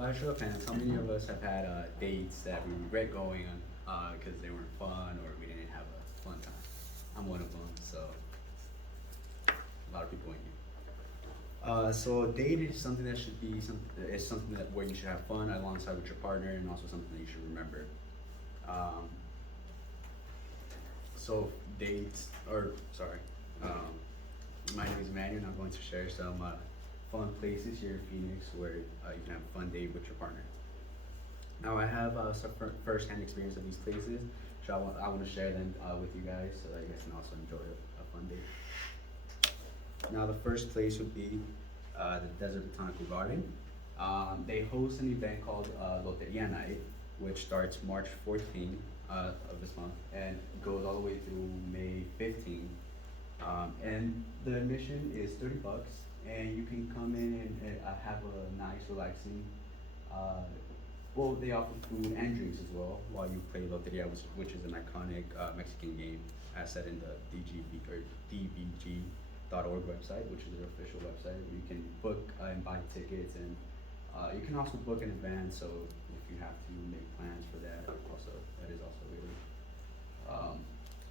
By a show of hands, how many of us have had dates that we regret going on because they weren't fun or we didn't have a fun time? I'm one of them, so a lot of people in here. So a date is something that should be something that where you should have fun alongside with your partner, and also something that you should remember. Um, so dates, or sorry, um, my name is Emmanuel, and I'm going to share some fun places here in Phoenix where you can have a fun date with your partner. Now I have some first-hand experience of these places, so I want to share them with you guys so that you guys can also enjoy a fun date. Now the first place would be the Desert Botanical Garden. They host an event called Loteria Night, which starts March 14th of this month and goes all the way through May 15th. And the admission is $30, and you can come in and have a nice, relaxing. Well, they offer food and drinks as well while you play Loteria, which is an iconic Mexican game, as said in the DGB or DBG.org website, which is their official website. Where you can book and buy tickets, and you can also book in advance. So if you have to make plans for that, also that is also available.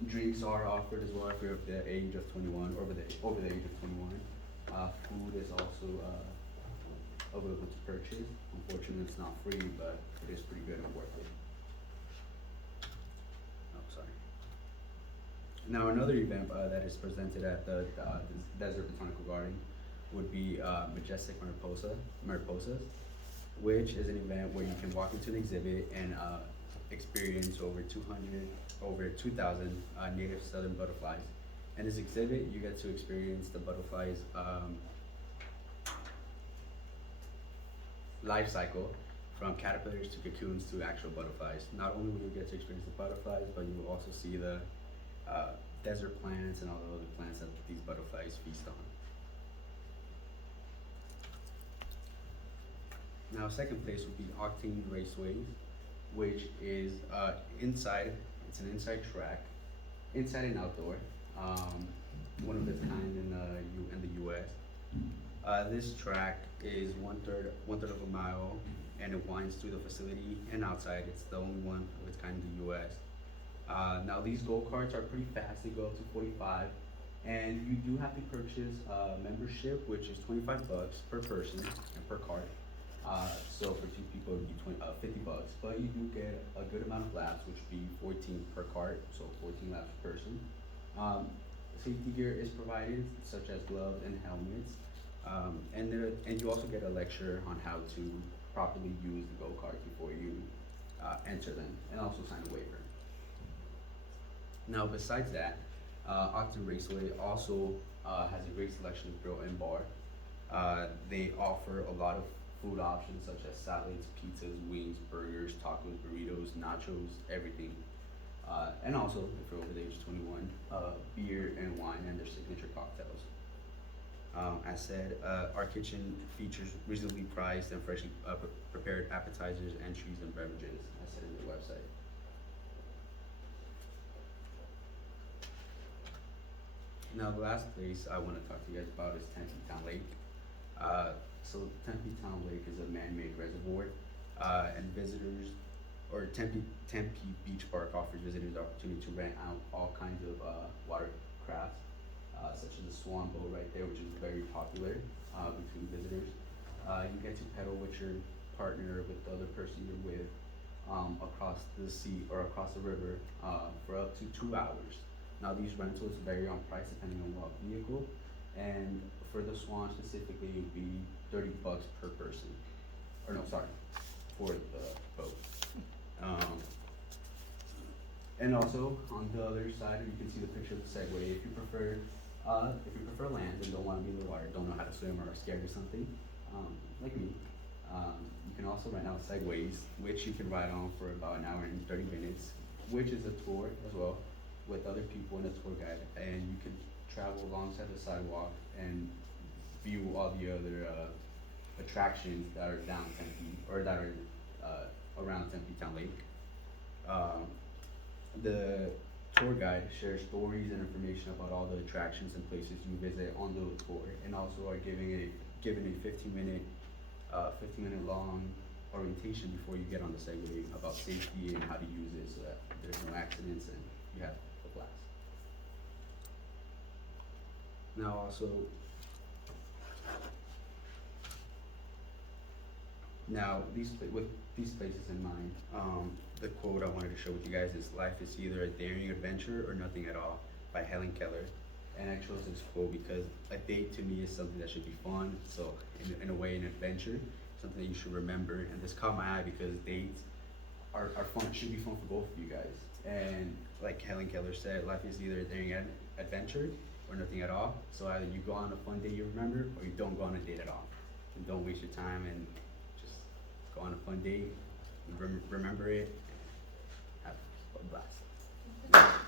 Drinks are offered as well if you're of the age of 21, or over the age of 21. Food is also available to purchase. Unfortunately, it's not free, but it is pretty good and worth it. Oh, sorry. Now, another event that is presented at the Desert Botanical Garden would be Majestic Mariposas, which is an event where you can walk into an exhibit and experience over 2,000 native southern butterflies. In this exhibit, you get to experience the butterflies' life cycle from caterpillars to cocoons to actual butterflies. Not only will you get to experience the butterflies, but you will also see the desert plants and all the other plants that these butterflies feast on. Now, second place would be Octane Raceways, which is inside. It's an inside track, inside and outdoor. One of its kind in the U.S. This track is one third of a mile, and it winds through the facility and outside. It's the only one of its kind in the U.S. Now these go karts are pretty fast. They go up to 45, and you do have to purchase a membership, which is $25 per person and per cart. So for two people, it would be $50, but you do get a good amount of laps, which would be 14 per cart, so 14 laps per person. Safety gear is provided, such as gloves and helmets, and you also get a lecture on how to properly use the go-kart before you enter them, and also sign a waiver. Now, besides that, Octane Raceway also has a great selection of grill and bar. They offer a lot of food options such as salads, pizzas, wings, burgers, tacos, burritos, nachos, everything. And also, if you're over the age of 21, beer and wine and their signature cocktails. As said, our kitchen features reasonably priced and freshly prepared appetizers, entries, and beverages, as said in their website. Now, the last place I want to talk to you guys about is Tempe Town Lake. So Tempe Town Lake is a man-made reservoir, and visitors, or Tempe Beach Park offers visitors the opportunity to rent out all kinds of watercrafts, such as the Swan Boat right there, which is very popular between visitors. You get to pedal with your partner, with the other person you're with, across the sea or across the river for up to 2 hours. Now these rentals vary on price depending on what vehicle, and for the Swan specifically, it would be $30 per person. Or no, sorry, for the boat. And also on the other side, you can see the picture of the Segway. If you prefer land and don't want to be in the water, don't know how to swim or are scared or something, like me, you can also rent out Segways, which you can ride on for about an hour and 30 minutes, which is a tour as well with other people and a tour guide, and you can travel alongside the sidewalk and view all the other attractions that are down Tempe or that are around Tempe Town Lake. The tour guide shares stories and information about all the attractions and places you visit on the tour, and also are given a 15 minute long orientation before you get on the Segway about safety and how to use it so that there's no accidents and you have a blast. Now also, with these places in mind, the quote I wanted to share with you guys is "Life is either a daring adventure or nothing at all" by Helen Keller. And I chose this quote because a date to me is something that should be fun. So in a way, an adventure, something that you should remember. And this caught my eye because dates are fun. Should be fun for both of you guys. And like Helen Keller said, life is either a daring adventure or nothing at all. So either you go on a fun date you remember, or you don't go on a date at all. And don't waste your time and just go on a fun date. Remember it. Have a blast.